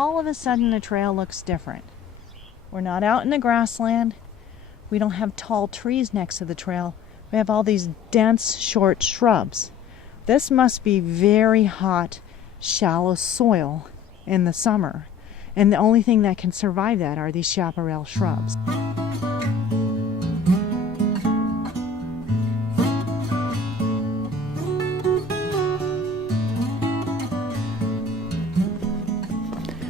All of a sudden the trail looks different. We're not out in the grassland. We don't have tall trees next to the trail. We have all these dense, short shrubs. This must be very hot, shallow soil in the summer. And the only thing that can survive that are these chaparral shrubs.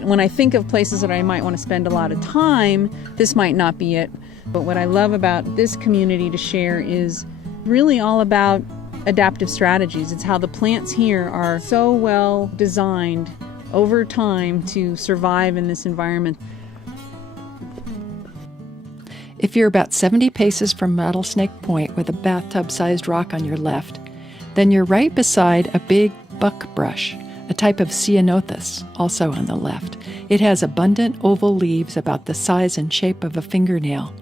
When I think of places that I might want to spend a lot of time, this might not be it. But what I love about this community to share is really all about adaptive strategies. It's how the plants here are so well designed over time to survive in this environment. If you're about 70 paces from Rattlesnake Point with a bathtub-sized rock on your left, then you're right beside a big buckbrush, a type of ceanothus, also on the left. It has abundant oval leaves about the size and shape of a fingernail.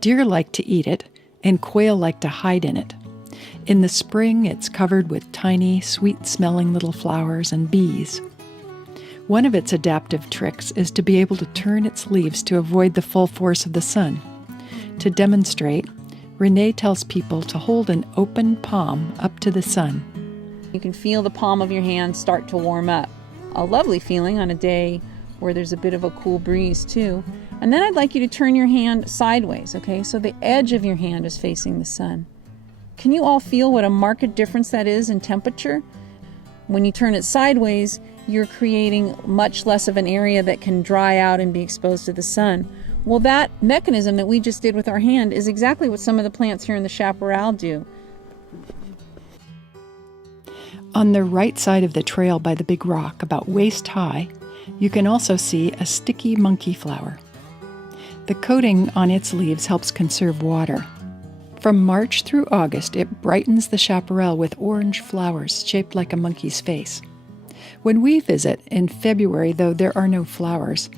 Deer like to eat it, and quail like to hide in it. In the spring, it's covered with tiny, sweet-smelling little flowers and bees. One of its adaptive tricks is to be able to turn its leaves to avoid the full force of the sun. To demonstrate, Renee tells people to hold an open palm up to the sun. You can feel the palm of your hand start to warm up. A lovely feeling on a day where there's a bit of a cool breeze too. And then I'd like you to turn your hand sideways, okay? So the edge of your hand is facing the sun. Can you all feel what a marked difference that is in temperature? When you turn it sideways, you're creating much less of an area that can dry out and be exposed to the sun. Well, that mechanism that we just did with our hand is exactly what some of the plants here in the chaparral do. On the right side of the trail by the big rock, about waist high, you can also see a sticky monkeyflower. The coating on its leaves helps conserve water. From March through August, it brightens the chaparral with orange flowers shaped like a monkey's face. When we visit in February, though, there are no flowers.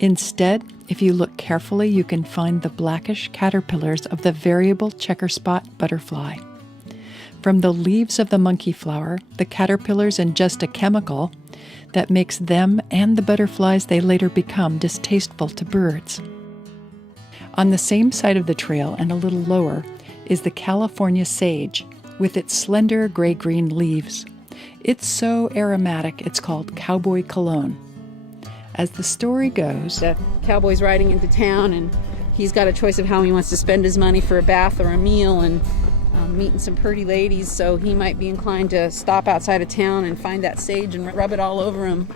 Instead, if you look carefully, you can find the blackish caterpillars of the variable checkerspot butterfly. From the leaves of the monkeyflower, the caterpillars ingest a chemical that makes them and the butterflies they later become distasteful to birds. On the same side of the trail and a little lower is the California sage with its slender gray-green leaves. It's so aromatic, it's called cowboy cologne. As the story goes, The cowboy's riding into town and he's got a choice of how he wants to spend his money for a bath or a meal and meeting some pretty ladies, so he might be inclined to stop outside of town and find that sage and rub it all over him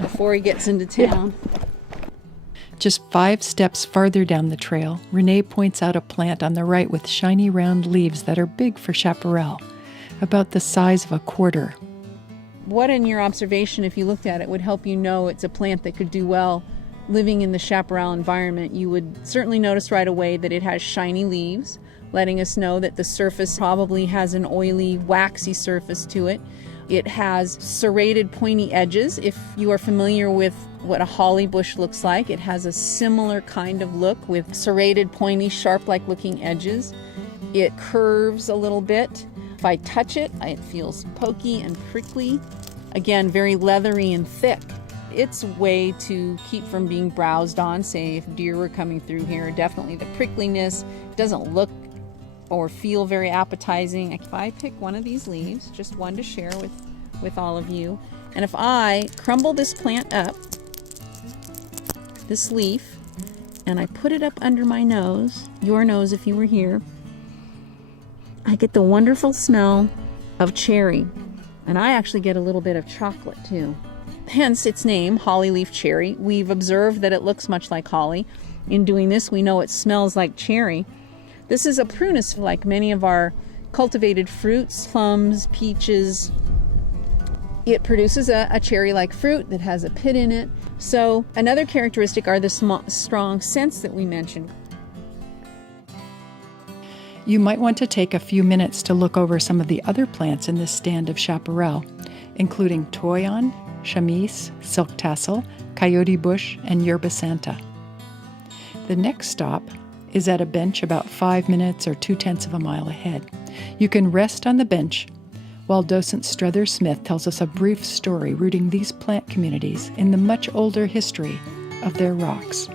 before he gets into town. Just 5 steps farther down the trail, Renee points out a plant on the right with shiny round leaves that are big for chaparral, about the size of a quarter. What in your observation, if you looked at it, would help you know it's a plant that could do well living in the chaparral environment? You would certainly notice right away that it has shiny leaves, letting us know that the surface probably has an oily, waxy surface to it. It has serrated, pointy edges. If you are familiar with what a holly bush looks like, it has a similar kind of look with serrated, pointy, sharp-like looking edges. It curves a little bit. If I touch it, it feels pokey and prickly. Again, very leathery and thick. It's a way to keep from being browsed on, say if deer were coming through here. Definitely the prickliness doesn't look or feel very appetizing. If I pick one of these leaves, just one to share with all of you, and if I crumble this plant up, this leaf, and I put it up under my nose, your nose if you were here, I get the wonderful smell of cherry, and I actually get a little bit of chocolate too. Hence its name, Hollyleaf Cherry. We've observed that it looks much like holly. In doing this, we know it smells like cherry. This is a prunus like many of our cultivated fruits, plums, peaches. It produces a cherry-like fruit that has a pit in it. So another characteristic are the strong scents that we mentioned. You might want to take a few minutes to look over some of the other plants in this stand of chaparral, including Toyon, Chamise, silk tassel, coyote bush, and Yerba Santa. The next stop is at a bench about 5 minutes or 2/10 of a mile ahead. You can rest on the bench while docent Struther Smith tells us a brief story rooting these plant communities in the much older history of their rocks.